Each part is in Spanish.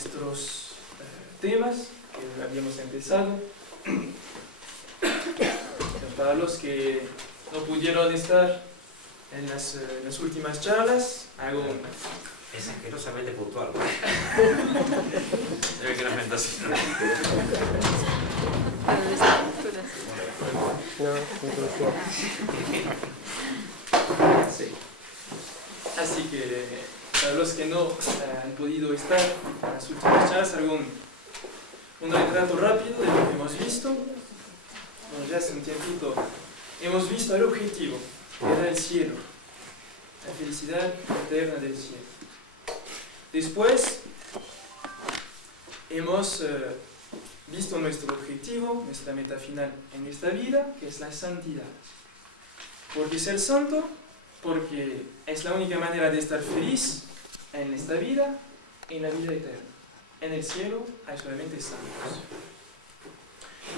nuestros temas que habíamos empezado. Para los que no pudieron estar en las últimas charlas, hago un... Es asquerosamente puntual. Se ve que no es así. Sí. Así que para los que no han podido estar en las últimas charlas, hago un retrato rápido de lo que hemos visto. Bueno, ya hace un tiempito hemos visto el objetivo, que era el cielo, la felicidad eterna del cielo. Después hemos visto nuestro objetivo, nuestra meta final en esta vida, que es la santidad. ¿Por qué ser santo? Porque es la única manera de estar feliz en esta vida, en la vida eterna. En el cielo hay solamente santos.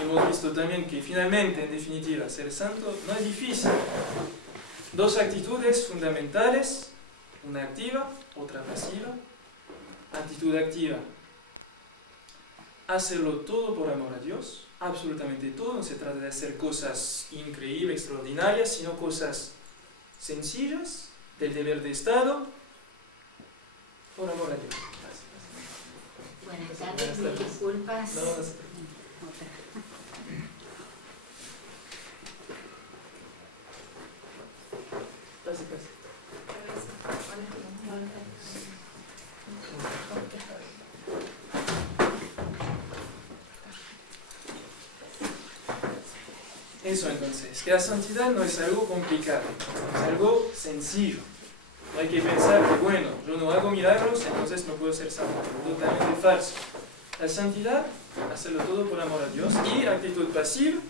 Hemos visto también que finalmente, en definitiva, ser santo no es difícil. Dos actitudes fundamentales, una activa, otra pasiva. Actitud activa, hacerlo todo por amor a Dios, absolutamente todo. No se trata de hacer cosas increíbles, extraordinarias, sino cosas sencillas, del deber de Estado, por amor a Dios. Buenas tardes, mil disculpas. No, no se preocupe. Pase, pase. Eso entonces, que la santidad no es algo complicado, es algo sencillo. No hay que pensar que, bueno, yo no hago milagros, entonces no puedo ser santo. Totalmente falso. La santidad, hacerlo todo por amor a Dios, y actitud pasiva,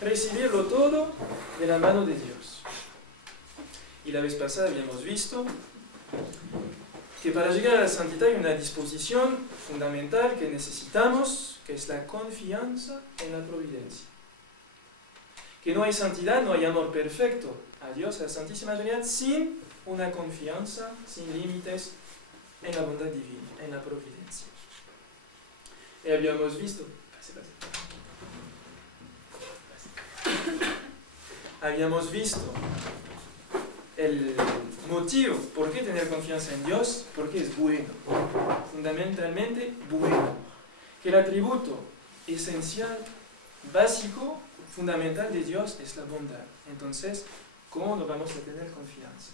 recibirlo todo de la mano de Dios. Y la vez pasada habíamos visto que para llegar a la santidad hay una disposición fundamental que necesitamos, que es la confianza en la providencia. Que no hay santidad, no hay amor perfecto a Dios, a la Santísima Trinidad, sin una confianza, sin límites en la bondad divina, en la providencia. Y habíamos visto, habíamos visto el motivo por qué tener confianza en Dios, porque es bueno, fundamentalmente bueno, que el atributo esencial, básico, fundamental de Dios es la bondad. Entonces, ¿cómo no vamos a tener confianza?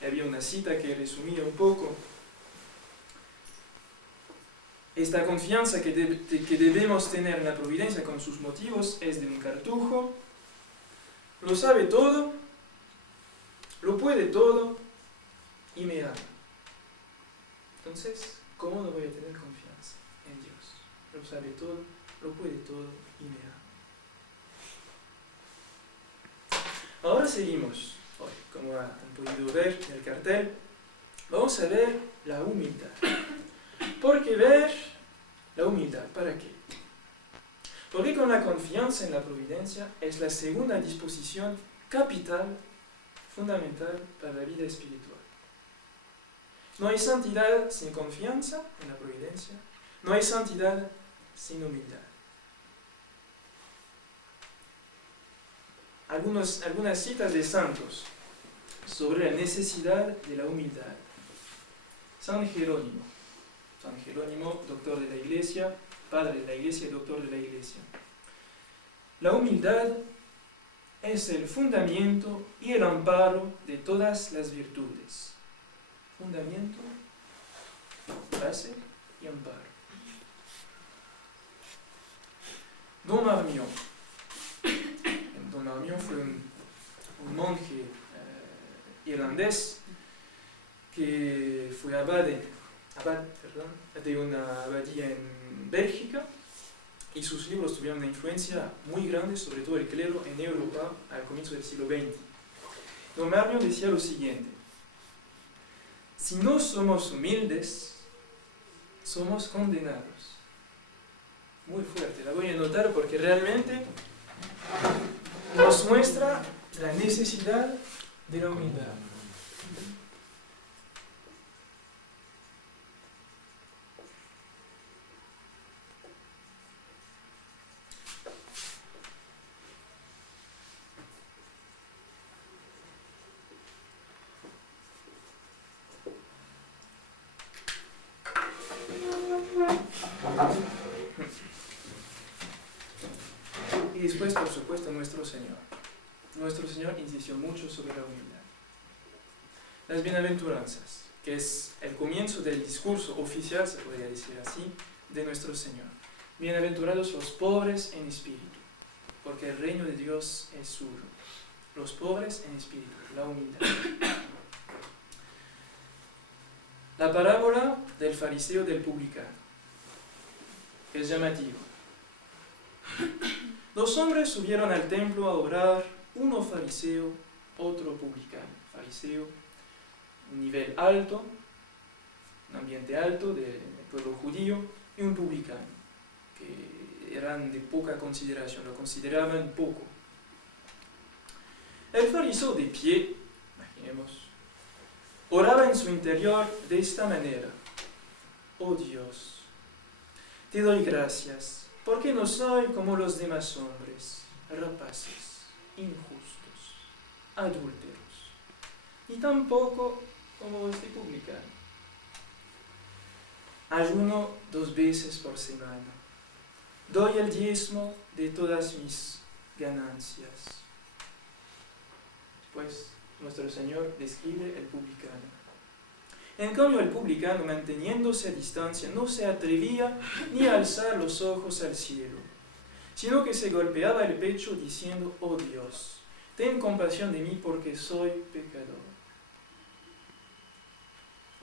Y había una cita que resumía un poco esta confianza que debemos tener en la providencia con sus motivos. Es de un cartujo, lo sabe todo, lo puede todo y me ama. Entonces, ¿cómo no voy a tener confianza en Dios? Lo sabe todo, lo puede todo y me ama. Ahora seguimos. Hoy, como han podido ver en el cartel, vamos a ver la humildad. ¿Por qué ver la humildad? ¿Para qué? Porque con la confianza en la providencia es la segunda disposición capital, fundamental para la vida espiritual. No hay santidad sin confianza en la providencia, no hay santidad sin humildad. Algunas citas de santos sobre la necesidad de la humildad. San Jerónimo, doctor de la Iglesia, padre de la Iglesia y doctor de la Iglesia. La humildad es el fundamento y el amparo de todas las virtudes. Fundamento, base y amparo. Don Marmion. Don Marmion fue un monje irlandés que fue abad de una abadía en Bélgica, y sus libros tuvieron una influencia muy grande sobre todo el clero en Europa al comienzo del siglo XX. Don Marmion decía lo siguiente: si no somos humildes, somos condenados. Muy fuerte, la voy a anotar porque realmente nos muestra la necesidad de la humildad. Y después, por supuesto, nuestro Señor. Nuestro Señor insistió mucho sobre la humildad. Las bienaventuranzas, que es el comienzo del discurso oficial, se podría decir así, de nuestro Señor. Bienaventurados los pobres en espíritu, porque el reino de Dios es suyo. Los pobres en espíritu, la humildad. La parábola del fariseo del publicano, que es llamativo. Dos hombres subieron al templo a orar, uno fariseo, otro publicano. Fariseo, un nivel alto, un ambiente alto del pueblo judío, y un publicano, que eran de poca consideración, lo consideraban poco. El fariseo de pie, imaginemos, oraba en su interior de esta manera: oh Dios, te doy gracias, porque no soy como los demás hombres, rapaces, injustos, adúlteros, ni tampoco como este publicano. Ayuno 2 veces por semana, doy el diezmo de todas mis ganancias. Pues nuestro Señor describe el publicano. En cambio, el publicano, manteniéndose a distancia, no se atrevía ni a alzar los ojos al cielo, sino que se golpeaba el pecho diciendo: oh Dios, ten compasión de mí porque soy pecador.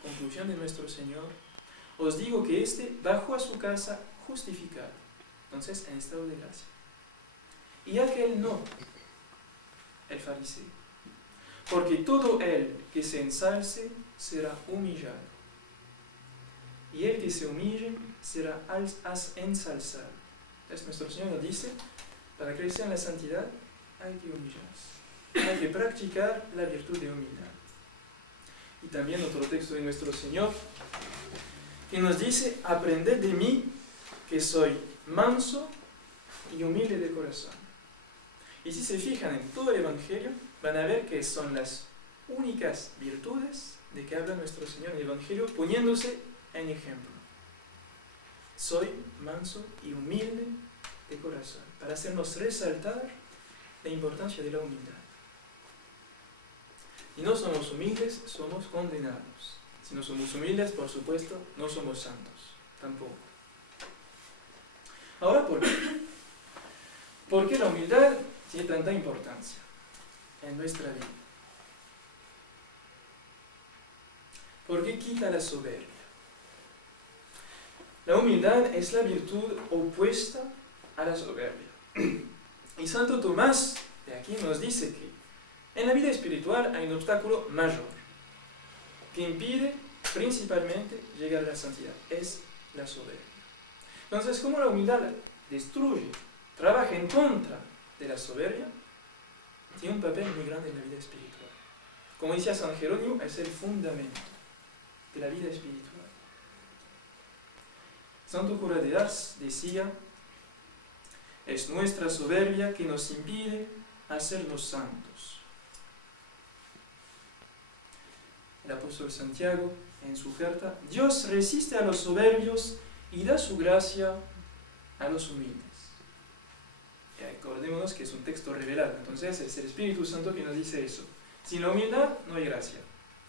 Conclusión de nuestro Señor: os digo que éste bajó a su casa justificado, entonces en estado de gracia, y aquel no, el fariseo, porque todo el que se ensalce será humillado, y el que se humille será ensalzado. Entonces nuestro Señor nos dice: para crecer en la santidad hay que humillarse, hay que practicar la virtud de humildad. Y también otro texto de nuestro Señor que nos dice: aprended de mí, que soy manso y humilde de corazón. Y si se fijan en todo el Evangelio, van a ver que son las únicas virtudes de que habla nuestro Señor en el Evangelio, poniéndose en ejemplo. Soy manso y humilde de corazón, para hacernos resaltar la importancia de la humildad. Y no somos humildes, somos condenados. Si no somos humildes, por supuesto, no somos santos, tampoco. Ahora, ¿por qué? ¿Por qué la humildad tiene tanta importancia en nuestra vida? ¿Por qué quita la soberbia? La humildad es la virtud opuesta a la soberbia. Y Santo Tomás de aquí nos dice que en la vida espiritual hay un obstáculo mayor que impide principalmente llegar a la santidad: es la soberbia. Entonces, como la humildad destruye, trabaja en contra de la soberbia, tiene un papel muy grande en la vida espiritual. Como decía San Jerónimo, es el fundamento de la vida espiritual. Santo Cura de Ars decía: es nuestra soberbia que nos impide hacernos santos. El apóstol Santiago, en su carta: Dios resiste a los soberbios y da su gracia a los humildes. Y acordémonos que es un texto revelado, entonces es el Espíritu Santo que nos dice eso. Sin la humildad no hay gracia,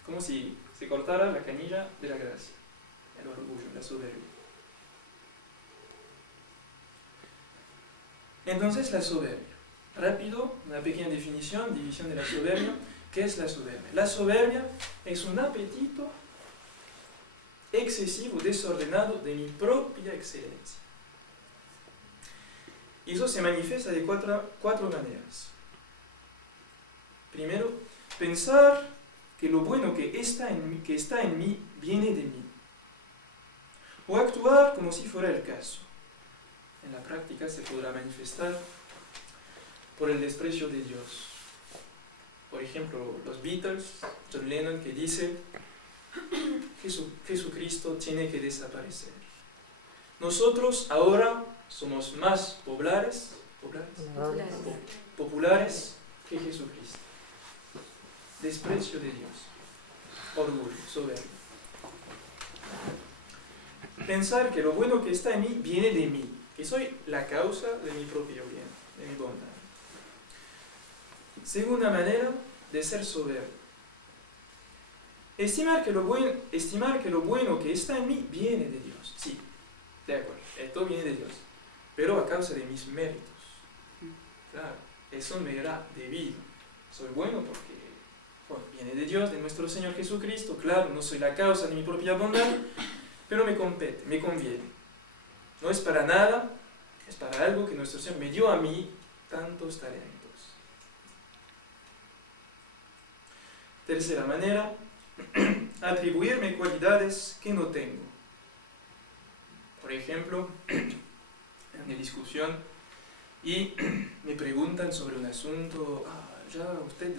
como si se cortara la canilla de la gracia, el orgullo, la soberbia. Entonces, la soberbia. Rápido, una pequeña definición, división de la soberbia. ¿Qué es la soberbia? La soberbia es un apetito excesivo, desordenado de mi propia excelencia. Y eso se manifiesta de cuatro maneras. Primero, pensar que lo bueno que está en mí viene de mí. O actuar como si fuera el caso. En la práctica se podrá manifestar por el desprecio de Dios. Por ejemplo, los Beatles, John Lennon, que dice: Jesucristo tiene que desaparecer. Nosotros ahora somos más populares que Jesucristo. Desprecio de Dios, orgullo, soberbia. pensar que lo bueno que está en mí viene de mí, que soy la causa de mi propio bien, de mi bondad. Segunda manera de ser soberbio. Estimar que lo bueno que está en mí viene de Dios. Sí, de acuerdo, esto viene de Dios, pero a causa de mis méritos. Claro, eso me era debido. Soy bueno porque viene de Dios, de nuestro Señor Jesucristo. Claro, no soy la causa de mi propia bondad, pero me compete, me conviene. No es para nada, es para algo que nuestro Señor me dio a mí tantos talentos. Tercera manera, atribuirme cualidades que no tengo. Por ejemplo, en una discusión y me preguntan sobre un asunto, ¿ya usted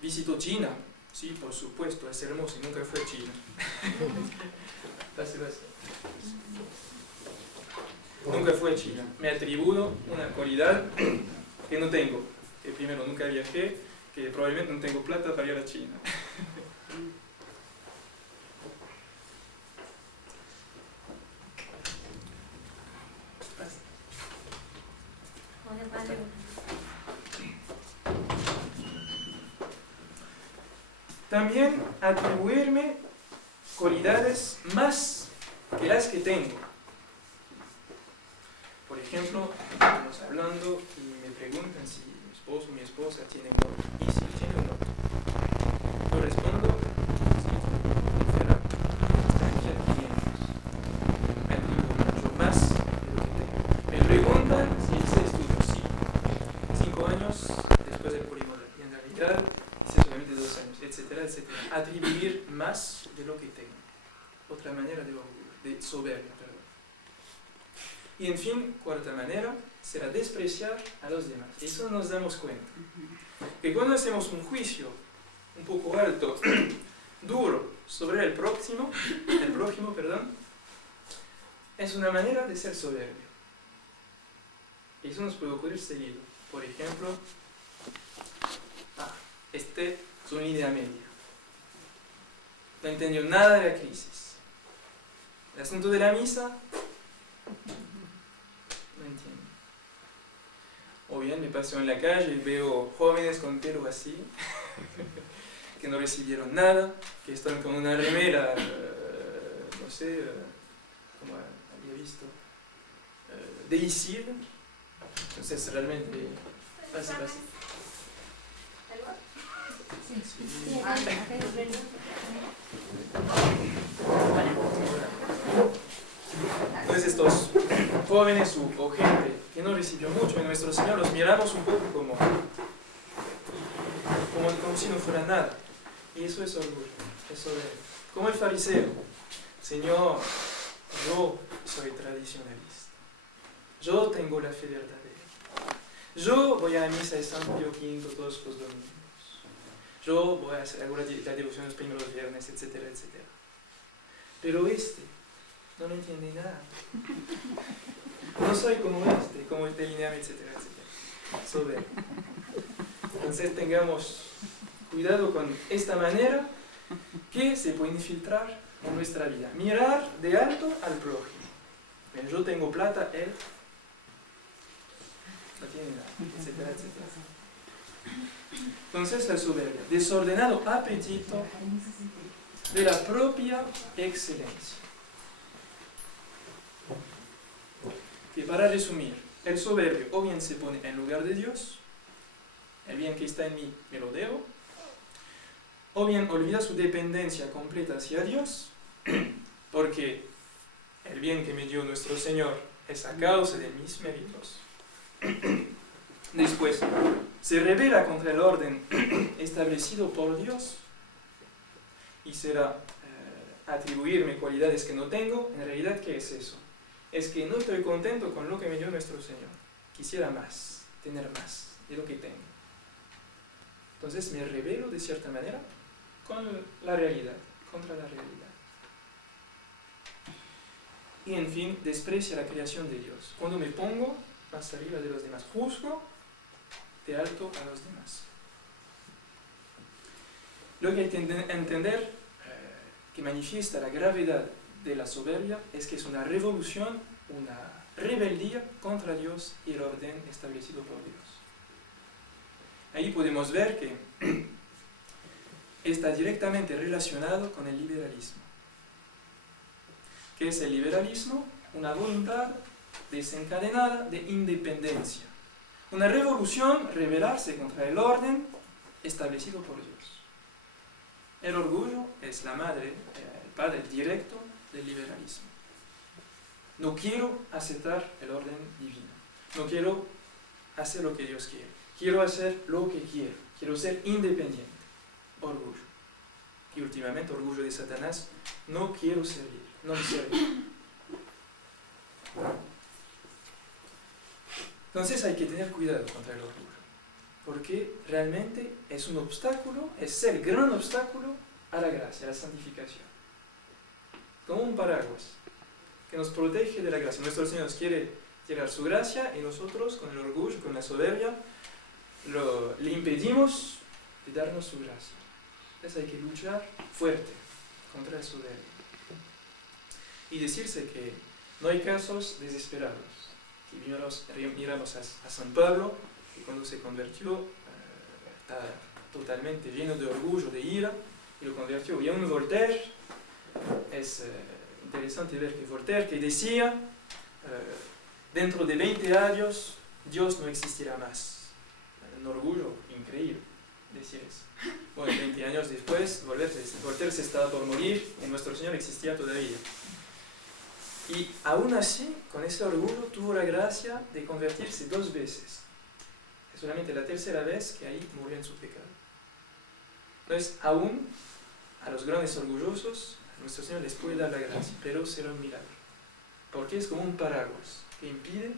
visitó China? Sí, por supuesto, es hermoso y nunca fue a China. Nunca fue a China. Me atribuyo una cualidad que no tengo. Que primero nunca viajé, que probablemente no tengo plata para ir a China. También atribuirme cualidades más que las que tengo. Por ejemplo, estamos hablando y me preguntan si mi esposo o mi esposa tienen moto. Y si tienen moto. Yo respondo, sí, fuera extranjera 500. Me atribuyo mucho más de lo que tengo. Me preguntan si hice estudios. Sí. 5 años después del polimodal. Y en realidad hice solamente 2 años, etcétera, etcétera. Atribuir más de lo que tengo. Otra manera de soberbia, perdón. Y en fin, cuarta manera, será despreciar a los demás. Eso nos damos cuenta. Que cuando hacemos un juicio un poco alto, duro, sobre el prójimo, es una manera de ser soberbio. Eso nos puede ocurrir seguido. Por ejemplo, este es una línea media. No entendió nada de la crisis. El asunto de la misa, no entiendo. O bien me paso en la calle y veo jóvenes con pelo así, que no recibieron nada, que están con una remera, no sé, como había visto, de ISIL. Entonces realmente pasa. Entonces estos jóvenes o gente que no recibió mucho de nuestro Señor, los miramos un poco como si no fuera nada. Y eso es orgullo, como el fariseo. Señor, yo soy tradicionalista. Yo tengo la fe verdadera. Yo voy a la misa de San Pío V todos los domingos. Yo voy a hacer la devoción los primeros viernes, etcétera, etcétera. Pero no me entiende nada. No soy como este lineal, etcétera, etcétera. Soberbio. Entonces tengamos cuidado con esta manera que se puede infiltrar en nuestra vida. Mirar de alto al prójimo. Yo tengo plata, él no tiene nada, etcétera, etcétera. Entonces la soberbia, desordenado apetito de la propia excelencia. Y para resumir, el soberbio o bien se pone en lugar de Dios, el bien que está en mí me lo debo, o bien olvida su dependencia completa hacia Dios, porque el bien que me dio nuestro Señor es a causa de mis méritos. Después, se rebela contra el orden establecido por Dios y será atribuirme cualidades que no tengo. En realidad, ¿qué es eso? Es que no estoy contento con lo que me dio nuestro Señor. Quisiera más, tener más de lo que tengo. Entonces me rebelo de cierta manera con la realidad, contra la realidad. Y en fin, desprecia la creación de Dios. Cuando me pongo más arriba de los demás, juzgo de alto a los demás. Lo que hay que entender que manifiesta la gravedad de la soberbia es que es una revolución, una rebeldía contra Dios y el orden establecido por Dios. Ahí podemos ver que está directamente relacionado con el liberalismo. ¿Qué es el liberalismo? Una voluntad desencadenada de independencia. Una revolución, rebelarse contra el orden establecido por Dios. El orgullo es la madre, el padre directo del liberalismo. No quiero aceptar el orden divino. No quiero hacer lo que Dios quiere. Quiero hacer lo que quiero. Quiero ser independiente. Orgullo. Y últimamente, orgullo de Satanás. No quiero servir. No servir. Entonces hay que tener cuidado contra el orgullo. Porque realmente es un obstáculo, es el gran obstáculo a la gracia, a la santificación. Como un paraguas que nos protege de la gracia. Nuestro Señor nos quiere tirar su gracia y nosotros, con el orgullo, con la soberbia, le impedimos de darnos su gracia. Entonces hay que luchar fuerte contra la soberbia. Y decirse que no hay casos desesperados. Que miramos a San Pablo, que cuando se convirtió estaba totalmente lleno de orgullo, de ira, y lo convirtió. Y aún Voltaire, es interesante ver que Voltaire que decía, dentro de 20 años Dios no existirá más. Un orgullo increíble decir eso. Bueno, 20 años después, Voltaire se estaba por morir y nuestro Señor existía todavía. Y aún así, con ese orgullo, tuvo la gracia de convertirse 2 veces. Es solamente la tercera vez que ahí murió en su pecado. Entonces, aún a los grandes orgullosos, nuestro Señor les puede dar la gracia, pero será un milagro. Porque es como un paraguas que impide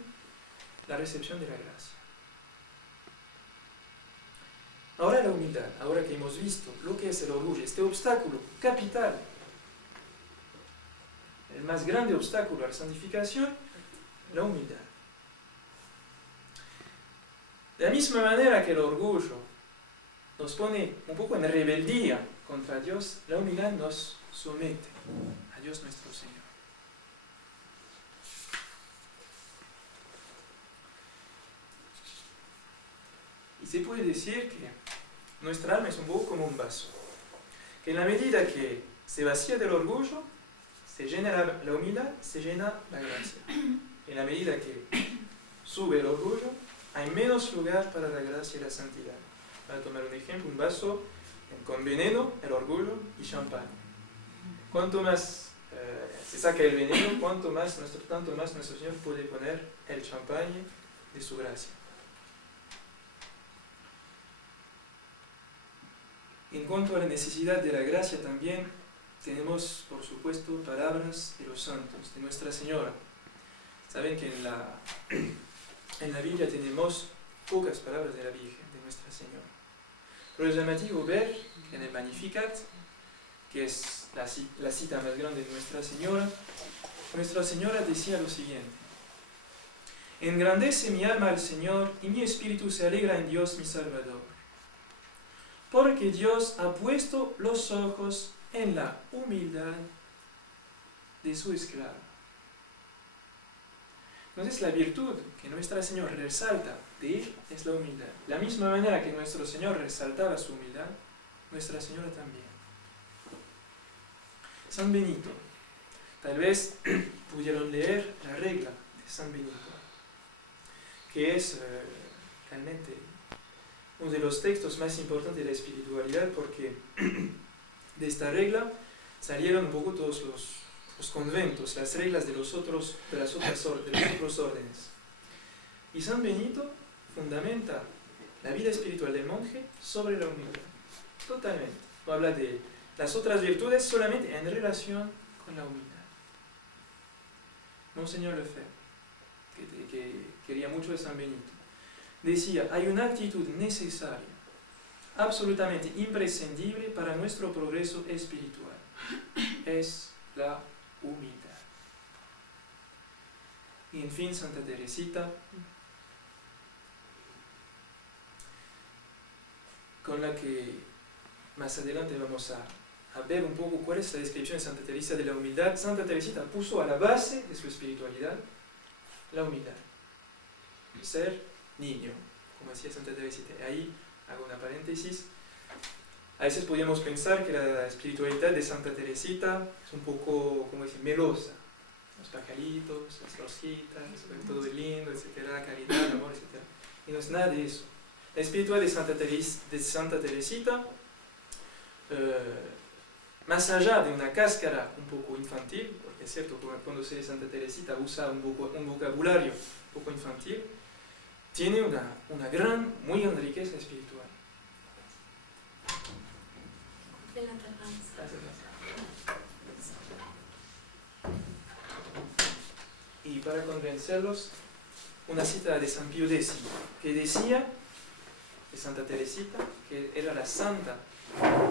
la recepción de la gracia. Ahora la humildad, ahora que hemos visto lo que es el orgullo, este obstáculo capital, el más grande obstáculo a la santificación, la humildad. De la misma manera que el orgullo nos pone un poco en rebeldía contra Dios, la humildad nos somete a Dios nuestro Señor. Y se puede decir que nuestra alma es un poco como un vaso, que en la medida que se vacía del orgullo, se llena la humildad, se llena la gracia. En la medida que sube el orgullo, hay menos lugar para la gracia y la santidad. Para tomar un ejemplo, un vaso con veneno, el orgullo y champán. Cuanto más se saca el veneno, tanto más nuestro Señor puede poner el champán de su gracia. En cuanto a la necesidad de la gracia también, tenemos, por supuesto, palabras de los santos, de Nuestra Señora. Saben que en la Biblia tenemos pocas palabras de la Virgen, de Nuestra Señora. Pero es llamativo ver en el Magnificat, que es la cita más grande de Nuestra Señora decía lo siguiente: engrandece mi alma al Señor y mi espíritu se alegra en Dios mi Salvador, porque Dios ha puesto los ojos en la humildad de su esclavo. Entonces la virtud que Nuestra Señora resalta de él es la humildad. La misma manera que nuestro Señor resaltaba su humildad, Nuestra Señora también. San Benito. Tal vez pudieron leer la regla de San Benito, que es realmente uno de los textos más importantes de la espiritualidad, porque de esta regla salieron un poco todos los conventos, las reglas de los otros órdenes. Y San Benito fundamenta la vida espiritual del monje sobre la humildad, totalmente. No habla de las otras virtudes solamente en relación con la humildad. Monseñor Lefebvre, que quería mucho de San Benito, decía: hay una actitud necesaria, absolutamente imprescindible para nuestro progreso espiritual. Es la humildad. Y en fin, Santa Teresita, con la que más adelante vamos a a ver un poco cuál es la descripción de Santa Teresa de la humildad. Santa Teresita puso a la base de su espiritualidad la humildad. Ser niño, como decía Santa Teresita. Ahí hago una paréntesis. A veces podríamos pensar que la espiritualidad de Santa Teresita es un poco, como decir, melosa. Los pajaritos, las rositas, todo es lindo, etcétera, caridad, amor, etcétera. Y no es nada de eso. La espiritualidad de Santa Teresita, más allá de una cáscara un poco infantil, porque es cierto que cuando se de Santa Teresita usa un vocabulario un poco infantil, tiene una gran, muy gran riqueza espiritual. Y para convencerlos, una cita de San Pío X, que decía, de Santa Teresita, que era la santa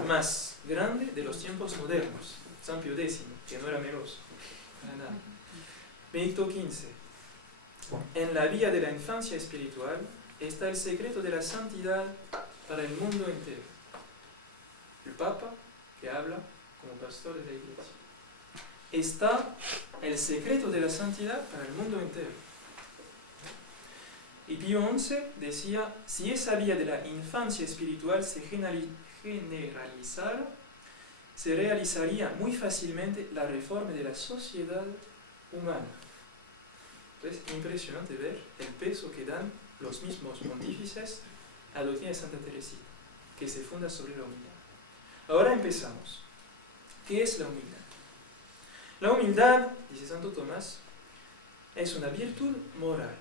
más grande de los tiempos modernos. San Pío X, que no era meloso, para nada. Benedicto XV, en la vía de la infancia espiritual está el secreto de la santidad para el mundo entero. El Papa, que habla como pastor de la Iglesia. Está el secreto de la santidad para el mundo entero. Y Pío XI decía, si esa vía de la infancia espiritual se generalizara, se realizaría muy fácilmente la reforma de la sociedad humana. Entonces, impresionante ver el peso que dan los mismos pontífices a la doctrina de Santa Teresita, que se funda sobre la humildad. Ahora empezamos. ¿Qué es la humildad? La humildad, dice Santo Tomás, es una virtud moral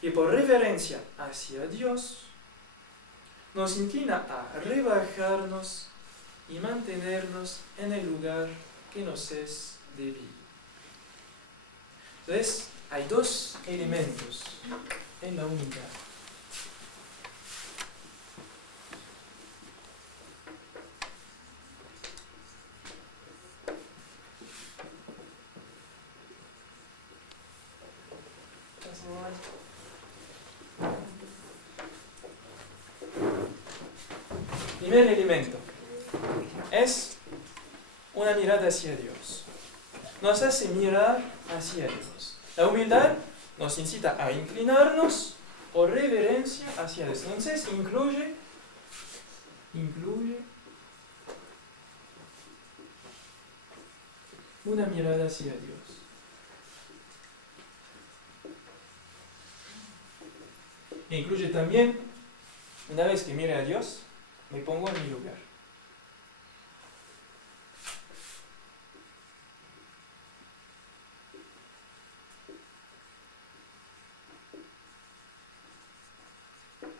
que por reverencia hacia Dios nos inclina a rebajarnos y mantenernos en el lugar que nos es debido. Entonces, hay dos elementos en la humildad. Primer elemento es una mirada hacia Dios. Nos hace mirar hacia Dios. La humildad nos incita a inclinarnos por reverencia hacia Dios. Entonces incluye una mirada hacia Dios. E incluye también, una vez que mire a Dios, me pongo en mi lugar.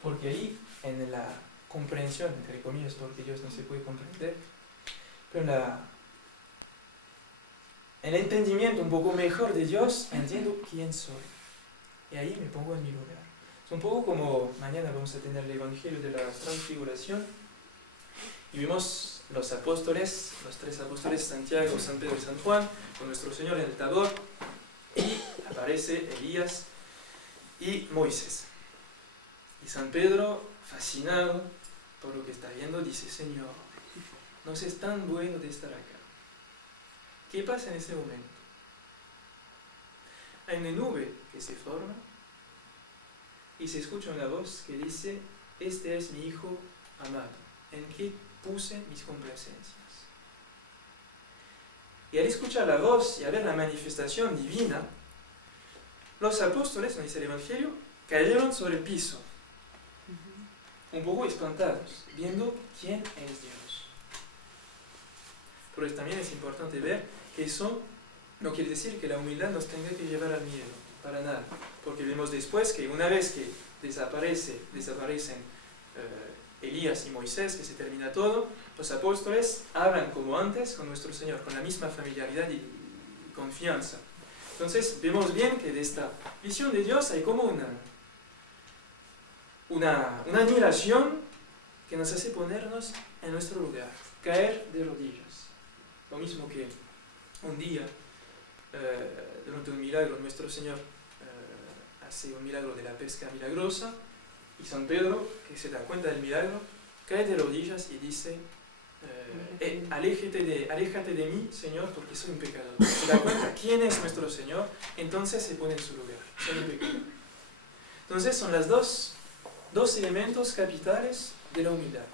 Porque ahí, en la comprensión, entre comillas, porque Dios no se puede comprender, pero en el entendimiento un poco mejor de Dios, entiendo quién soy. Y ahí me pongo en mi lugar. Es un poco como, mañana vamos a tener el Evangelio de la Transfiguración, y vimos los apóstoles, los tres apóstoles, Santiago, San Pedro y San Juan, con nuestro Señor en el Tabor, y aparece Elías y Moisés. Y San Pedro, fascinado por lo que está viendo, dice, Señor, nos es tan bueno de estar acá. ¿Qué pasa en ese momento? Hay una nube que se forma y se escucha una voz que dice, este es mi Hijo amado, en que puse mis complacencias. Y al escuchar la voz y a ver la manifestación divina, los apóstoles, nos dice el Evangelio, cayeron sobre el piso, un poco espantados, viendo quién es Dios. Pero también es importante ver que eso no quiere decir que la humildad nos tenga que llevar al miedo, para nada, porque vemos después que una vez que desaparecen Elías y Moisés, que se termina todo, los apóstoles hablan como antes con nuestro Señor, con la misma familiaridad y confianza. Entonces vemos bien que de esta visión de Dios hay como una admiración que nos hace ponernos en nuestro lugar, caer de rodillas. Lo mismo que un día, durante un milagro, nuestro Señor hace un milagro de la pesca milagrosa, y San Pedro, que se da cuenta del milagro, cae de rodillas y dice, aléjate de mí, Señor, porque soy un pecador. Se da cuenta quién es nuestro Señor, entonces se pone en su lugar. Soy un pecador. Entonces son los dos elementos capitales de la humildad.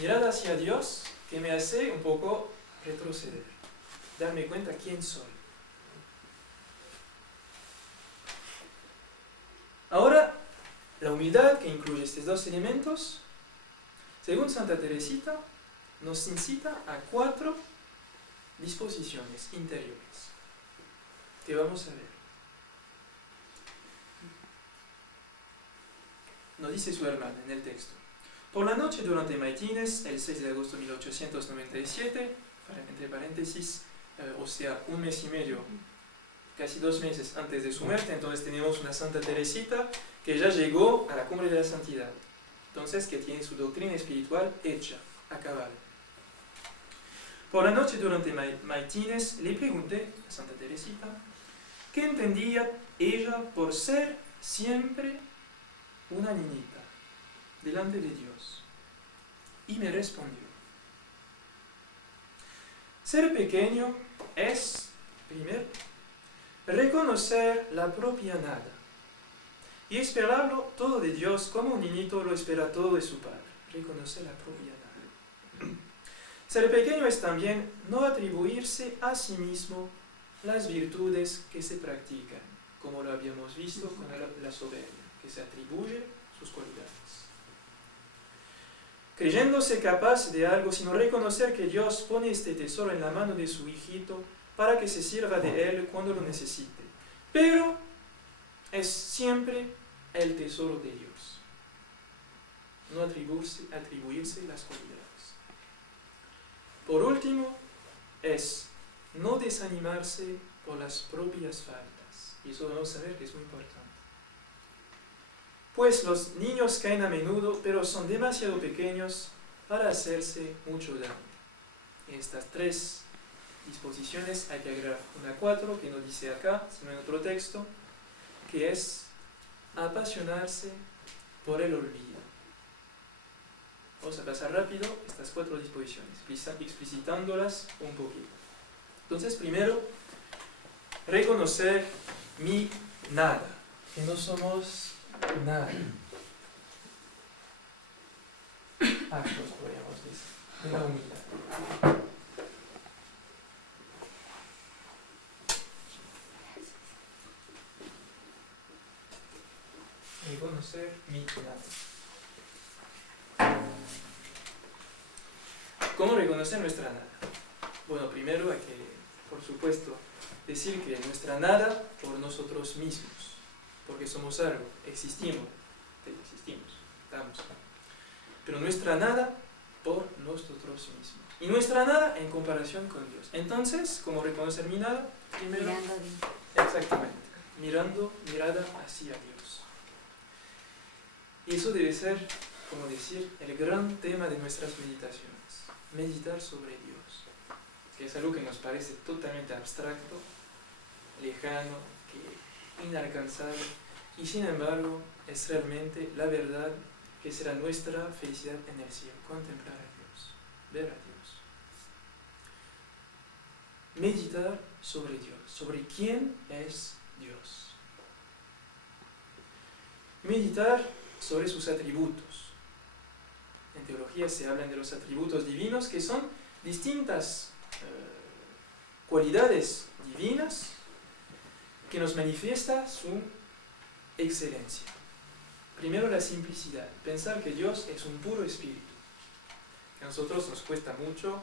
Mirar hacia Dios, que me hace un poco retroceder, darme cuenta quién soy. Ahora, la humildad que incluye estos dos elementos, según Santa Teresita, nos incita a 4 disposiciones interiores que vamos a ver. Nos dice su hermana en el texto: por la noche durante maitines, el 6 de agosto de 1897, entre paréntesis, o sea, un mes y medio, casi 2 meses antes de su muerte, entonces tenemos una Santa Teresita que ya llegó a la cumbre de la santidad, entonces que tiene su doctrina espiritual hecha, acabada. Por la noche durante maitines le pregunté a Santa Teresita qué entendía ella por ser siempre una niñita delante de Dios, y me respondió: ser pequeño es, primero, reconocer la propia nada y esperarlo todo de Dios como un niñito lo espera todo de su padre. Reconocer la propia nada. Ser pequeño es también no atribuirse a sí mismo las virtudes que se practican, como lo habíamos visto con la soberbia, que se atribuye sus cualidades. Creyéndose capaz de algo, sino reconocer que Dios pone este tesoro en la mano de su hijito para que se sirva de él cuando lo necesite. Pero es siempre el tesoro de Dios. No atribuirse las cualidades. Por último, es no desanimarse por las propias faltas. Y eso vamos a ver que es muy importante. Pues los niños caen a menudo, pero son demasiado pequeños para hacerse mucho daño. En estas 3 disposiciones hay que agregar una 4, que no dice acá, sino en otro texto, que es apasionarse por el olvido. Vamos a pasar rápido estas 4 disposiciones, explicitándolas un poquito. Entonces, primero, reconocer mi nada, que no somos nada. Actos, podríamos decir, de la humildad. Reconocer mi nada. ¿Cómo reconocer nuestra nada? Bueno, primero hay que, por supuesto, decir que nuestra nada por nosotros mismos, porque somos algo, existimos, estamos. Pero nuestra nada por nosotros mismos. Y nuestra nada en comparación con Dios. Entonces, ¿cómo reconocer mi nada? Primero, Mirando a Dios. Exactamente, mirada hacia Dios. Y eso debe ser, como decir, el gran tema de nuestras meditaciones. Meditar sobre Dios, que es algo que nos parece totalmente abstracto, lejano, inalcanzable, y sin embargo es realmente la verdad que será nuestra felicidad en el cielo, contemplar a Dios, ver a Dios. Meditar sobre Dios, sobre quién es Dios. Meditar sobre sus atributos. En teología se hablan de los atributos divinos, que son distintas cualidades divinas que nos manifiesta su excelencia. Primero, la simplicidad. Pensar que Dios es un puro espíritu. Que a nosotros nos cuesta mucho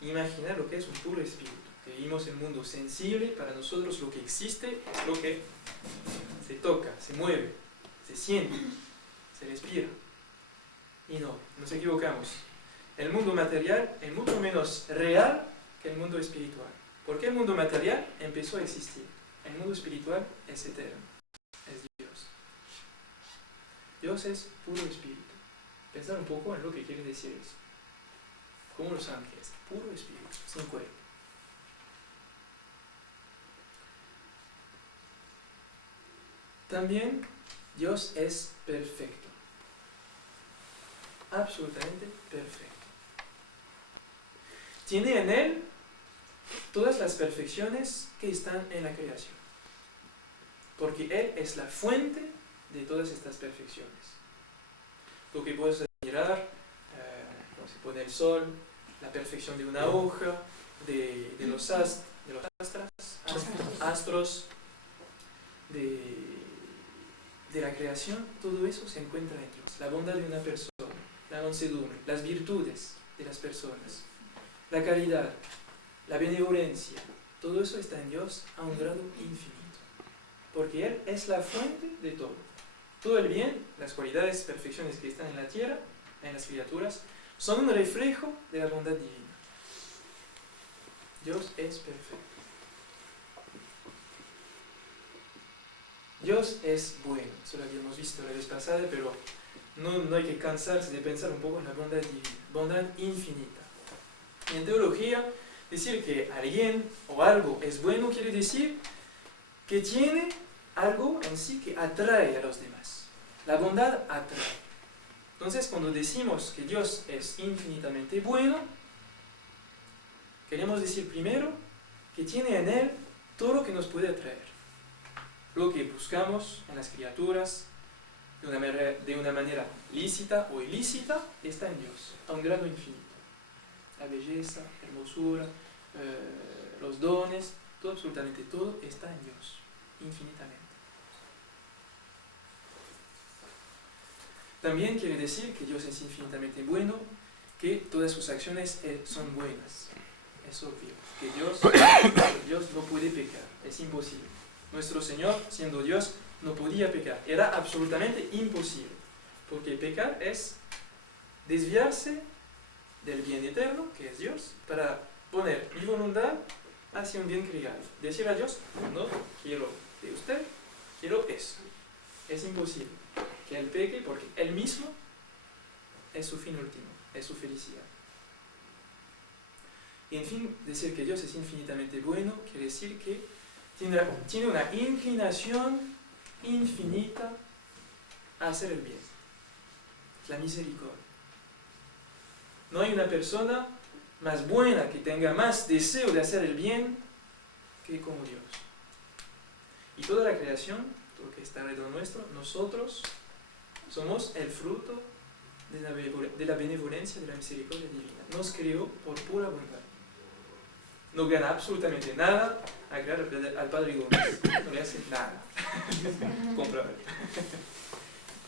imaginar lo que es un puro espíritu. Que vivimos en un mundo sensible, para nosotros lo que existe es lo que se toca, se mueve, se siente, se respira. Y no, nos equivocamos. El mundo material es mucho menos real que el mundo espiritual. Porque el mundo material empezó a existir. El mundo espiritual es eterno. Es Dios. Dios es puro espíritu. Pensar un poco en lo que quiere decir eso. Como los ángeles, puro espíritu, sin cuerpo. También Dios es perfecto. Absolutamente perfecto. tiene en Él todas las perfecciones que están en la creación. Porque Él es la fuente de todas estas perfecciones. Lo que puedes admirar, cuando se pone el sol, la perfección de una hoja, de los astros, de la creación, todo eso se encuentra en Dios. La bondad de una persona, la mansedumbre, las virtudes de las personas, la caridad, la benevolencia, todo eso está en Dios a un grado infinito. Porque Él es la fuente de todo. Todo el bien, las cualidades, perfecciones que están en la tierra, en las criaturas, son un reflejo de la bondad divina. Dios es perfecto. Dios es bueno. Eso lo habíamos visto la vez pasada, pero no hay que cansarse de pensar un poco en la bondad divina. Bondad infinita. Y en teología, decir que alguien o algo es bueno quiere decir que tiene algo en sí que atrae a los demás. La bondad atrae. Entonces, cuando decimos que Dios es infinitamente bueno, queremos decir primero que tiene en Él todo lo que nos puede atraer. Lo que buscamos en las criaturas, de una manera lícita o ilícita, está en Dios, a un grado infinito. La belleza, la hermosura, los dones, todo, absolutamente todo está en Dios, infinitamente. También quiere decir que Dios es infinitamente bueno, que todas sus acciones son buenas. Es obvio que Dios no puede pecar, es imposible. Nuestro Señor, siendo Dios, no podía pecar. Era absolutamente imposible. Porque pecar es desviarse del bien eterno, que es Dios, para poner mi voluntad hacia un bien creado. Decir a Dios, no quiero de usted, quiero eso. Es imposible que Él peque porque Él mismo es su fin último, es su felicidad. Y en fin, decir que Dios es infinitamente bueno quiere decir que tiene una inclinación infinita a hacer el bien. La misericordia. No hay una persona más buena que tenga más deseo de hacer el bien que como Dios. Y toda la creación, todo lo que está alrededor nuestro, nosotros somos el fruto de la benevolencia, de la misericordia divina. Nos creó por pura bondad. No gana absolutamente nada a crear al Padre Gómez. No le hace nada. Comprarle.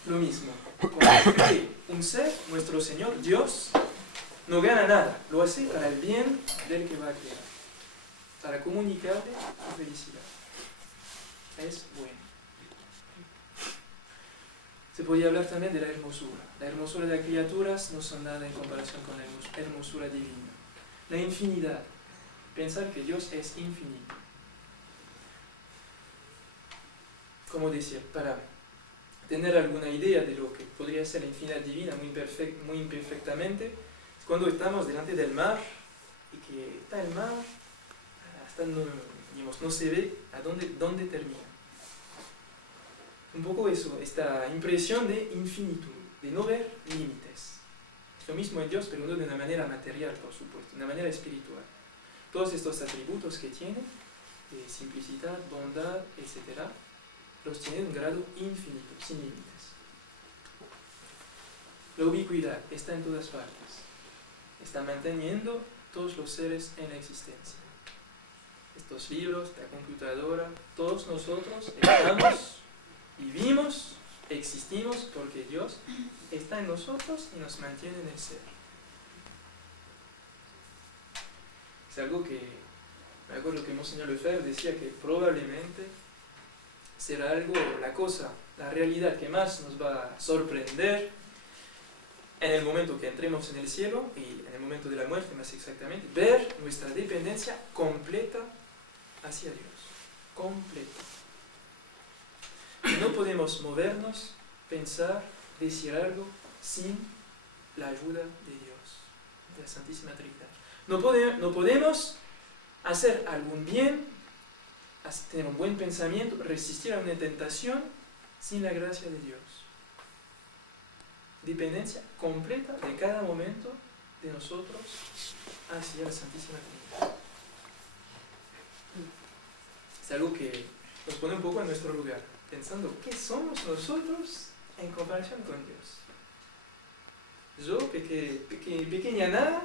Lo mismo. Cuando cree un ser, nuestro Señor, Dios, no gana nada. Lo hace para el bien del que va a crear. Para comunicarle su felicidad. Es bueno. Se podría hablar también de la hermosura. La hermosura de las criaturas no son nada en comparación con la hermosura divina. La infinidad. Pensar que Dios es infinito. Como decir, para tener alguna idea de lo que podría ser la infinidad divina muy imperfectamente, es cuando estamos delante del mar y que está el mar, hasta no se ve a dónde termina. Un poco eso, esta impresión de infinitud, de no ver límites. Es lo mismo en Dios, pero no de una manera material, por supuesto, de una manera espiritual. Todos estos atributos que tiene, simplicidad, bondad, etc., los tiene en un grado infinito, sin límites. La ubicuidad está en todas partes. Está manteniendo todos los seres en la existencia. Estos libros, la computadora, todos nosotros estamos, vivimos, existimos porque Dios está en nosotros y nos mantiene en el ser. Es algo que, me acuerdo que Monseñor Lefebvre decía que probablemente será algo, la realidad que más nos va a sorprender en el momento que entremos en el cielo y en el momento de la muerte más exactamente, ver nuestra dependencia completa hacia Dios, completa. Y no podemos movernos, pensar, decir algo sin la ayuda de Dios, de la Santísima Trinidad. No podemos hacer algún bien, tener un buen pensamiento, resistir a una tentación sin la gracia de Dios. Dependencia completa de cada momento de nosotros hacia la Santísima Trinidad. Es algo que nos pone un poco en nuestro lugar, pensando, ¿qué somos nosotros en comparación con Dios? Yo, pequeña nada,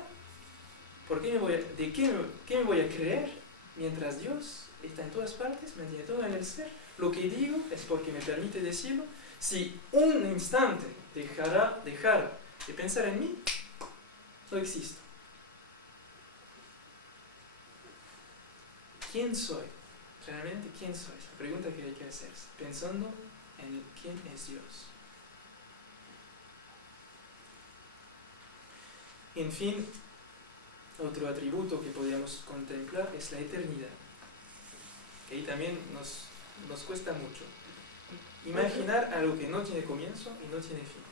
¿qué me voy a creer mientras Dios está en todas partes, me tiene todo en el ser? Lo que digo es porque me permite decirlo. Si un instante dejara de pensar en mí, no existo. ¿Quién soy? Realmente, ¿quién soy? Es la pregunta que hay que hacerse, pensando en quién es Dios. En fin, otro atributo que podríamos contemplar es la eternidad, que ahí también nos cuesta mucho. Imaginar algo que no tiene comienzo y no tiene fin.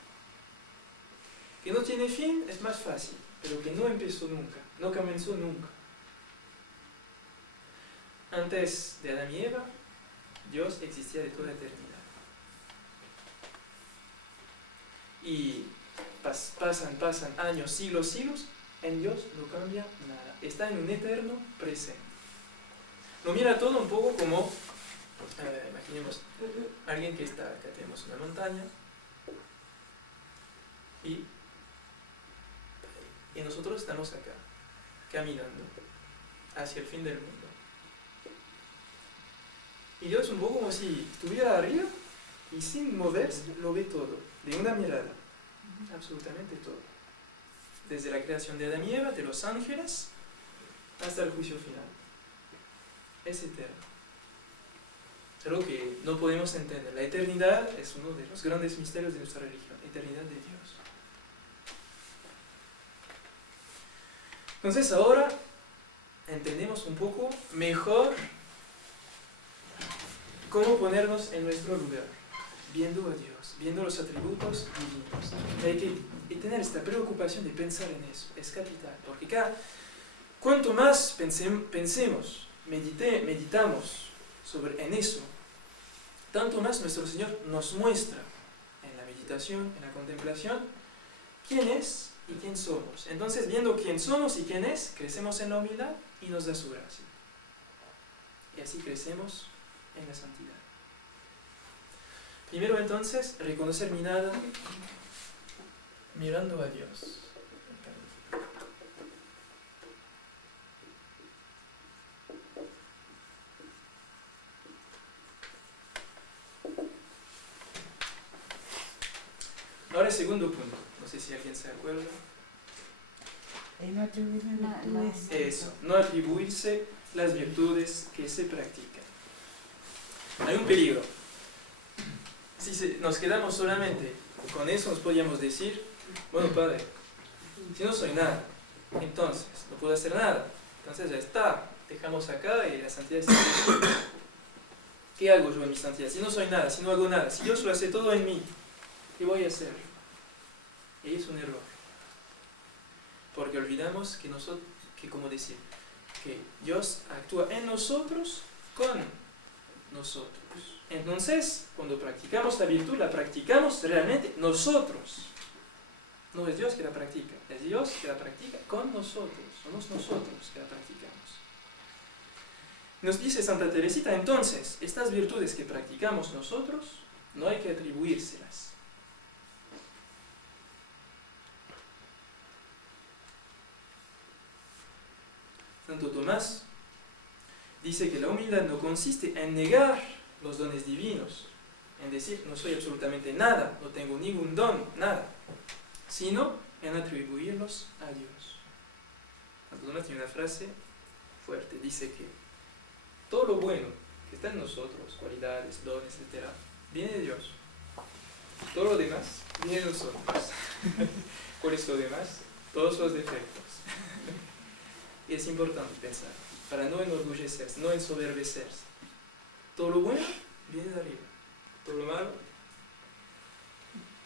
Que no tiene fin es más fácil, pero que no empezó nunca, no comenzó nunca. Antes de Adán y Eva, Dios existía de toda eternidad. Y pasan años, siglos, en Dios no cambia nada. Está en un eterno presente. Lo mira todo un poco como, imaginemos, alguien que está, acá tenemos una montaña, y nosotros estamos acá, caminando hacia el fin del mundo. Y Dios un poco como si estuviera arriba y sin moverse lo ve todo, de una mirada, absolutamente todo. Desde la creación de Adán y Eva, de los ángeles, hasta el juicio final. Es eterno. Es algo que no podemos entender. La eternidad es uno de los grandes misterios de nuestra religión, eternidad de Dios. Entonces ahora entendemos un poco mejor cómo ponernos en nuestro lugar, viendo a Dios, viendo los atributos divinos. Hay que tener esta preocupación de pensar en eso, es capital, porque cuanto más pensemos, meditamos en eso, tanto más nuestro Señor nos muestra en la meditación, en la contemplación, quién es y quién somos. Entonces, viendo quién somos y quién es, crecemos en la humildad y nos da su gracia. Y así crecemos en la santidad. Primero entonces, reconocer mi nada mirando a Dios. Ahora el segundo punto, no sé si alguien se acuerda. No atribuirle virtudes. Eso, no atribuirse las virtudes que se practican. Hay un peligro. Si nos quedamos solamente con eso, nos podríamos decir, bueno, Padre, si no soy nada, entonces no puedo hacer nada, entonces ya está, dejamos acá y la santidad está aquí. ¿Qué hago yo en mi santidad? Si no soy nada, si no hago nada, si Dios lo hace todo en mí, ¿qué voy a hacer? Y es un error. Porque olvidamos que Dios actúa en nosotros, con nosotros. Entonces, cuando practicamos la virtud, la practicamos realmente nosotros. No es Dios que la practica, es Dios que la practica con nosotros. Somos nosotros que la practicamos. Nos dice Santa Teresita, entonces, estas virtudes que practicamos nosotros, no hay que atribuírselas. Santo Tomás dice que la humildad no consiste en negar los dones divinos, en decir, no soy absolutamente nada, no tengo ningún don, nada, sino en atribuirlos a Dios. Santo Tomás tiene una frase fuerte, dice que todo lo bueno que está en nosotros, cualidades, dones, etc., viene de Dios. Todo lo demás viene de nosotros. ¿Cuál es lo demás? Todos los defectos. Y es importante pensar, para no enorgullecerse, no ensoberbecerse. Todo lo bueno viene de arriba, todo lo malo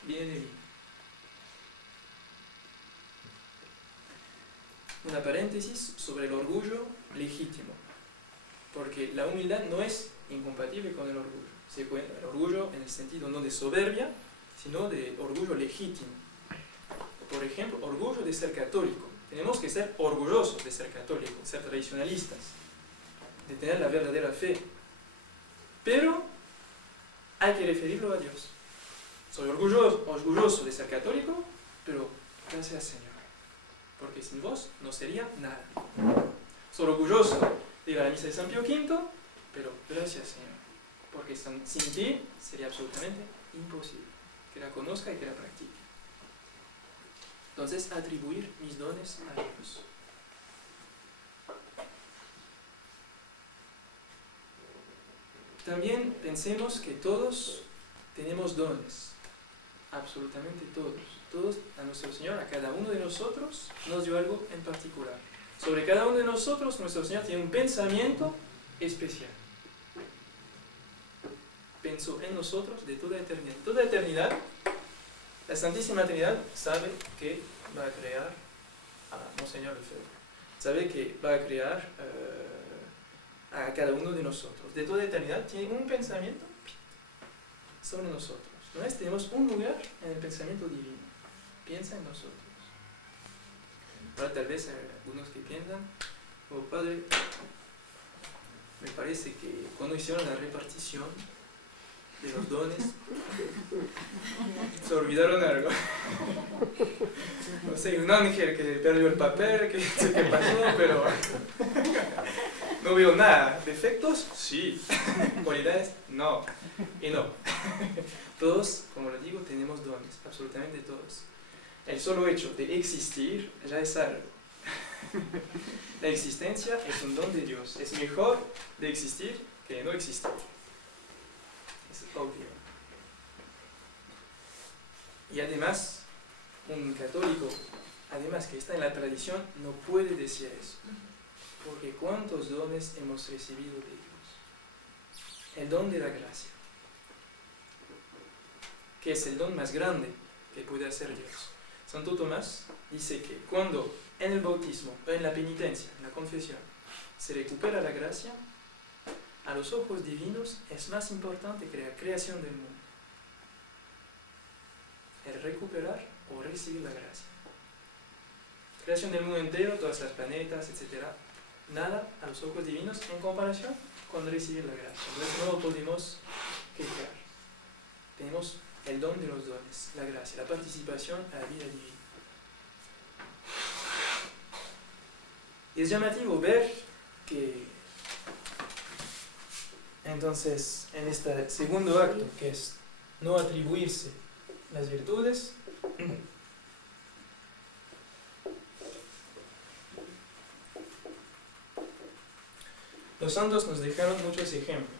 viene de mí. Una paréntesis sobre el orgullo legítimo, porque la humildad no es incompatible con el orgullo. Se puede el orgullo en el sentido no de soberbia, sino de orgullo legítimo. Por ejemplo, orgullo de ser católico. Tenemos que ser orgullosos de ser católicos, de ser tradicionalistas, de tener la verdadera fe. Pero hay que referirlo a Dios. Soy orgulloso de ser católico, pero gracias Señor, porque sin vos no sería nada. Soy orgulloso de ir a la misa de San Pío V, pero gracias Señor, porque sin ti sería absolutamente imposible que la conozca y que la practique. Entonces, atribuir mis dones a Dios. También pensemos que todos tenemos dones, absolutamente todos. Todos a nuestro Señor, a cada uno de nosotros, nos dio algo en particular. Sobre cada uno de nosotros, nuestro Señor tiene un pensamiento especial. Pensó en nosotros de toda eternidad. De toda eternidad, la Santísima Trinidad sabe que va a crear a Monseñor Lefebvre. Sabe que va a crear a cada uno de nosotros. De toda eternidad tiene un pensamiento sobre nosotros. ¿No es? Tenemos un lugar en el pensamiento divino. Piensa en nosotros. Ahora tal vez hay algunos que piensan, oh Padre, me parece que cuando hicieron la repartición de los dones, se olvidaron algo. No sé, un ángel que perdió el papel, que no sé qué pasó, pero no veo nada. ¿Defectos? Sí. ¿Cualidades? No. Y no. Todos, como lo digo, tenemos dones, absolutamente todos. El solo hecho de existir ya es algo. La existencia es un don de Dios. Es mejor de existir que de no existir. Es obvio. Y además, un católico, además que está en la tradición, no puede decir eso. Porque ¿cuántos dones hemos recibido de Dios? El don de la gracia, que es el don más grande que puede hacer Dios. Santo Tomás dice que cuando en el bautismo, en la penitencia, en la confesión, se recupera la gracia, a los ojos divinos es más importante que la creación del mundo. El recuperar o recibir la gracia. Creación del mundo entero, todas las planetas, etc. Nada a los ojos divinos en comparación con recibir la gracia. Entonces no lo podemos quejar. Tenemos el don de los dones, la gracia, la participación a la vida divina. Y es llamativo ver que entonces en este segundo acto, que es no atribuirse las virtudes, los santos nos dejaron muchos ejemplos.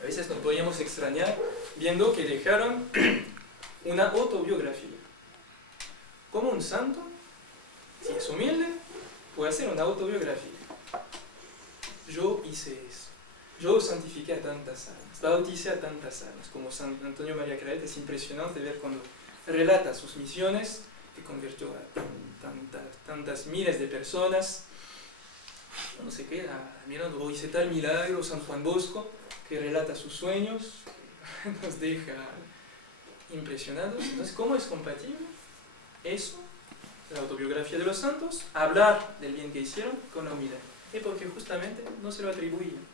A veces nos podíamos extrañar viendo que dejaron una autobiografía. Como un santo, si es humilde, puede hacer una autobiografía. Yo hice eso. Yo santifiqué a tantas almas, bauticé a tantas almas. Como San Antonio María Claret, es impresionante ver cuando relata sus misiones, que convirtió a tantas miles de personas. Uno se queda mirando, hice tal milagro. San Juan Bosco, que relata sus sueños, nos deja impresionados. Entonces, ¿cómo es compatible eso, la autobiografía de los santos, hablar del bien que hicieron con la humildad? Y porque justamente no se lo atribuían.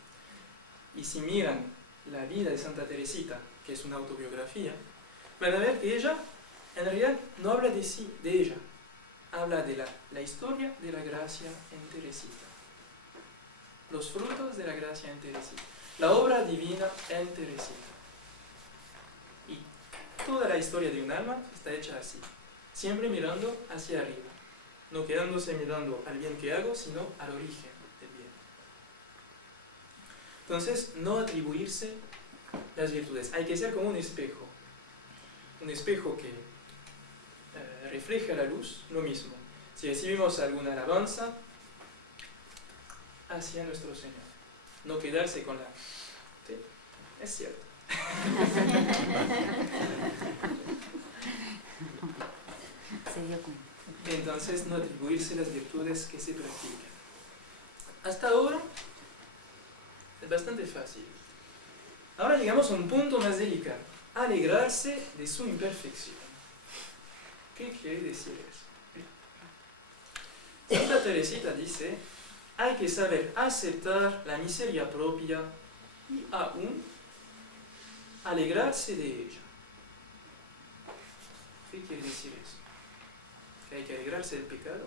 Y si miran la vida de Santa Teresita, que es una autobiografía, van a ver que ella, en realidad, no habla de sí, de ella. Habla de la historia de la gracia en Teresita. Los frutos de la gracia en Teresita. La obra divina en Teresita. Y toda la historia de un alma está hecha así. Siempre mirando hacia arriba. No quedándose mirando al bien que hago, sino al origen del bien. Entonces, no atribuirse las virtudes. Hay que ser como un espejo. Un espejo que refleja la luz, lo mismo. Si recibimos alguna alabanza, hacia nuestro Señor. No quedarse con la... ¿Sí? Es cierto. Entonces, no atribuirse las virtudes que se practican. Hasta ahora es bastante fácil. Ahora llegamos a un punto más delicado. Alegrarse de su imperfección. ¿Qué quiere decir eso? Santa Teresita dice, hay que saber aceptar la miseria propia y aún alegrarse de ella. ¿Qué quiere decir eso? ¿Que hay que alegrarse del pecado?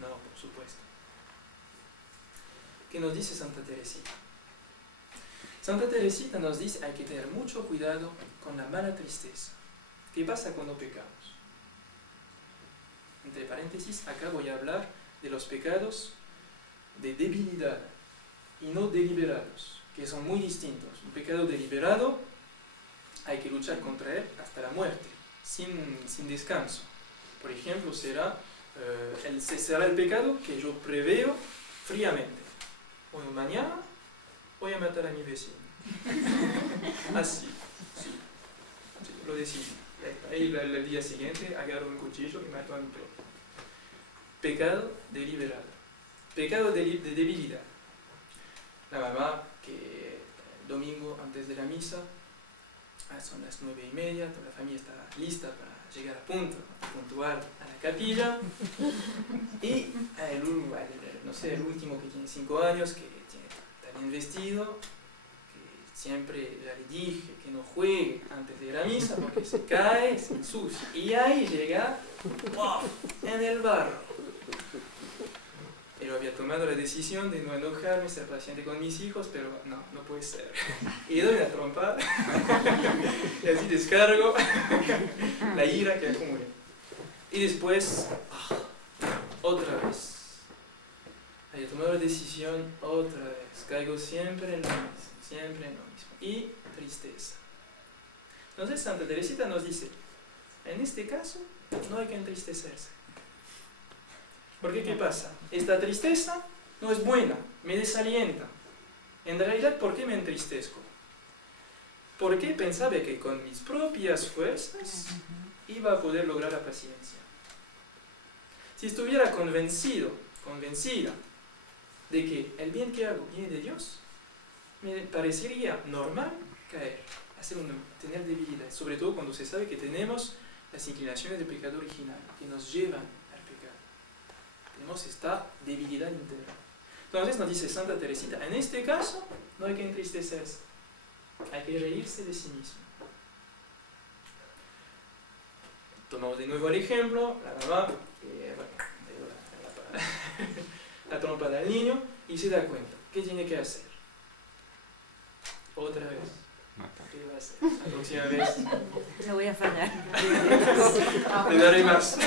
No, por supuesto. ¿Qué nos dice Santa Teresita? Santa Teresita nos dice hay que tener mucho cuidado con la mala tristeza. ¿Qué pasa cuando pecamos? Entre paréntesis, acá voy a hablar de los pecados de debilidad y no deliberados, que son muy distintos. Un pecado deliberado hay que luchar contra él hasta la muerte, sin descanso. Por ejemplo, será el pecado que yo preveo fríamente. Bueno, mañana voy a matar a mi vecino. Así, sí, lo decidí. Y el día siguiente agarro un cuchillo y mato a mi propio. Pecado deliberado. Pecado de debilidad. La mamá que el domingo antes de la misa, son las 9:30, toda la familia está lista para llegar a punto, puntual a la capilla, y el último que tiene 5 años, que está bien vestido, que siempre ya le dije que no juegue antes de la misa porque se cae, se ensucia, y ahí llega, ¡wow!, en el barro. Yo había tomado la decisión de no enojarme, ser paciente con mis hijos, pero no puede ser. Y doy una trompada y así descargo la ira que acumulé. Y después, otra vez. Había tomado la decisión otra vez. Caigo siempre en lo mismo. Y tristeza. Entonces Santa Teresita nos dice, en este caso no hay que entristecerse. Porque ¿qué pasa? Esta tristeza no es buena, me desalienta. En realidad, ¿por qué me entristezco? Porque pensaba que con mis propias fuerzas iba a poder lograr la paciencia. Si estuviera convencida de que el bien que hago viene de Dios, me parecería normal caer, tener debilidad, sobre todo cuando se sabe que tenemos las inclinaciones de pecado original, que nos llevan al pecado. Tenemos esta debilidad integral. Entonces nos dice Santa Teresita, en este caso no hay que entristecerse, hay que reírse de sí mismo. Tomamos de nuevo el ejemplo, la mamá, la trompada al niño y se da cuenta, ¿qué tiene que hacer? Otra vez. ¿Qué va a hacer? La próxima vez. No voy a fallar. Le daré más.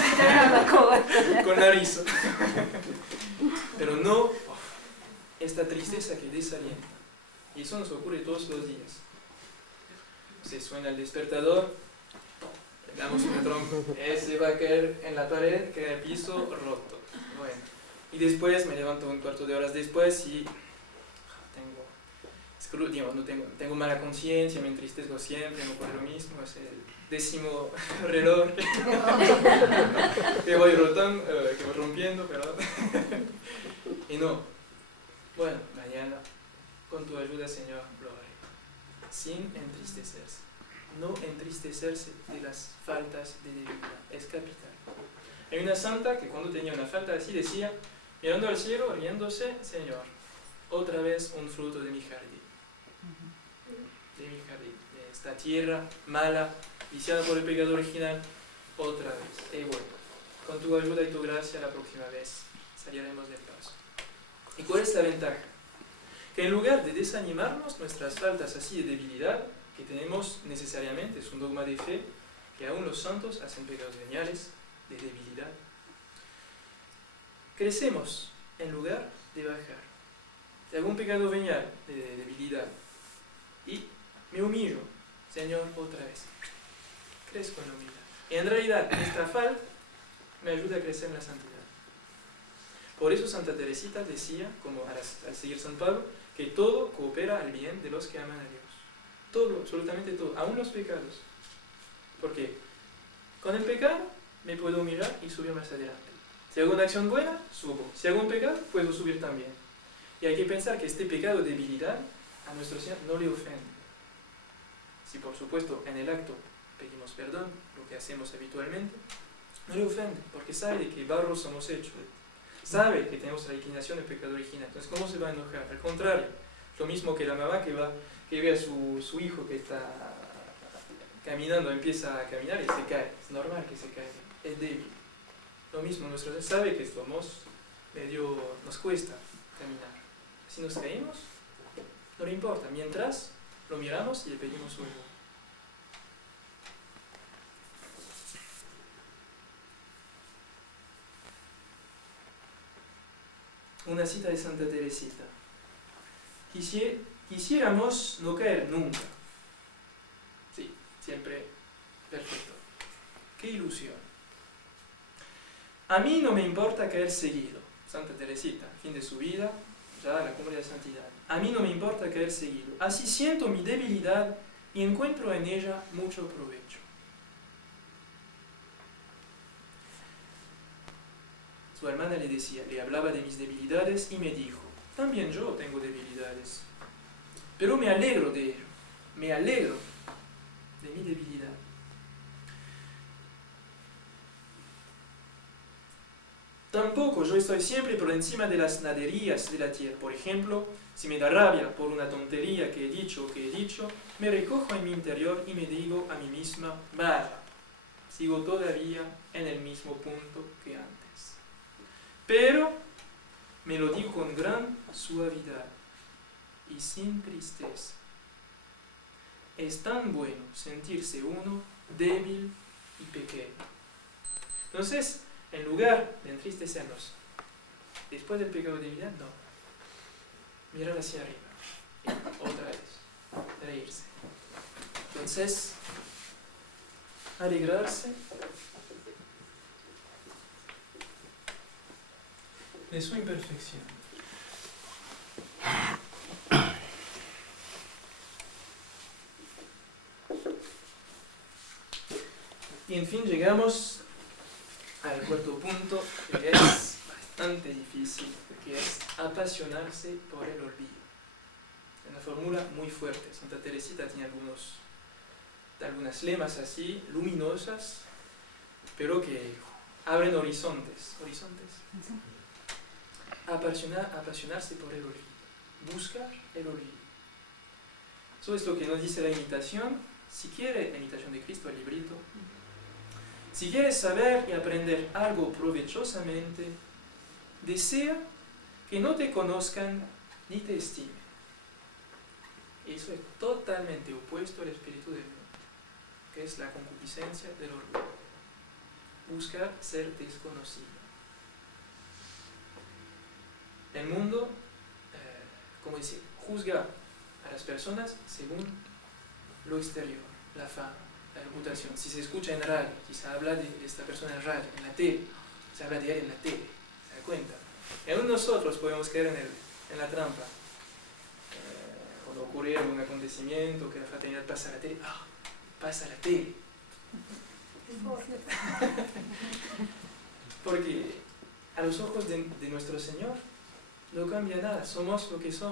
Con nariz. Pero no esta tristeza que desalienta. Y eso nos ocurre todos los días. Se suena el despertador, le damos una trompa, ese va a caer en la pared, queda en el piso roto. Bueno. Y después me levanto un cuarto de horas después y tengo mala conciencia, me entristezco siempre, no puedo lo mismo, es el 10º reloj que voy rompiendo, perdón. Y no, bueno, mañana, con tu ayuda, Señor, lo haré, sin entristecerse. No entristecerse de las faltas de debilidad, es capital. Hay una santa que cuando tenía una falta así decía, mirando al cielo, riéndose, Señor, otra vez un fruto de mi jardín. De mi jardín, de esta tierra mala, viciada por el pecado original, otra vez, he vuelto. Con tu ayuda y tu gracia, la próxima vez saliremos del paso. ¿Y cuál es la ventaja? Que en lugar de desanimarnos, nuestras faltas así de debilidad, que tenemos necesariamente, es un dogma de fe, que aún los santos hacen pecados veniales de debilidad, crecemos en lugar de bajar. Si hago un pecado venial de debilidad y me humillo, Señor, otra vez, crezco en la humildad. Y en realidad, esta falta me ayuda a crecer en la santidad. Por eso Santa Teresita decía, como al seguir San Pablo, que todo coopera al bien de los que aman a Dios. Todo, absolutamente todo, aún los pecados. Porque con el pecado me puedo humillar y subir más adelante. Si hago una acción buena, subo. Si hago un pecado, puedo subir también. Y hay que pensar que este pecado de debilidad a nuestro Señor no le ofende. Si por supuesto en el acto pedimos perdón, lo que hacemos habitualmente, no le ofende, porque sabe de que barro somos hechos, sabe que tenemos la inclinación de pecado original. Entonces, ¿cómo se va a enojar? Al contrario, lo mismo que la mamá que ve a su hijo que está caminando, empieza a caminar y se cae. Es normal que se caiga, es débil. Lo mismo, nuestro Dios sabe que nos cuesta caminar. Si nos caemos, no le importa, mientras lo miramos y le pedimos su ayuda. Una cita de Santa Teresita. Quisiéramos no caer nunca. Sí, siempre perfecto. ¡Qué ilusión! A mí no me importa caer seguido. Santa Teresita, fin de su vida, ya a la cumbre de santidad. A mí no me importa caer seguido. Así siento mi debilidad y encuentro en ella mucho provecho. Su hermana le hablaba de mis debilidades y me dijo, también yo tengo debilidades, pero me alegro de ello, me alegro de mi debilidad. Tampoco yo estoy siempre por encima de las naderías de la tierra. Por ejemplo, si me da rabia por una tontería que he dicho, me recojo en mi interior y me digo a mí misma, vaya, sigo todavía en el mismo punto que antes. Pero me lo digo con gran suavidad y sin tristeza. Es tan bueno sentirse uno débil y pequeño. Entonces, en lugar de entristecernos después del pecado de debilidad, no. Mirar hacia arriba. Y otra vez. Reírse. Entonces, alegrarse de su imperfección. Y en fin llegamos al cuarto punto, que es bastante difícil, que es apasionarse por el olvido. Es una fórmula muy fuerte. Santa Teresita tiene algunas lemas así, luminosas, pero que abren horizontes. Apasionarse por el olvido. Buscar el olvido. Eso es lo que nos dice la imitación. Si quiere, la imitación de Cristo, el librito. Si quieres saber y aprender algo provechosamente, desea que no te conozcan ni te estimen. Eso es totalmente opuesto al espíritu del mundo, que es la concupiscencia del orgullo. Buscar ser desconocido. El mundo, como dice, juzga a las personas según lo exterior, la fama, la reputación. Si se escucha en radio, si se habla de esta persona en radio, en la tele, se habla de él en la tele, ¿se da cuenta? Y aún nosotros podemos caer en la trampa. Cuando ocurre algún acontecimiento, que la fraternidad pasa a la tele, pasa a la tele. Porque a los ojos de nuestro Señor no cambia nada, somos lo que somos.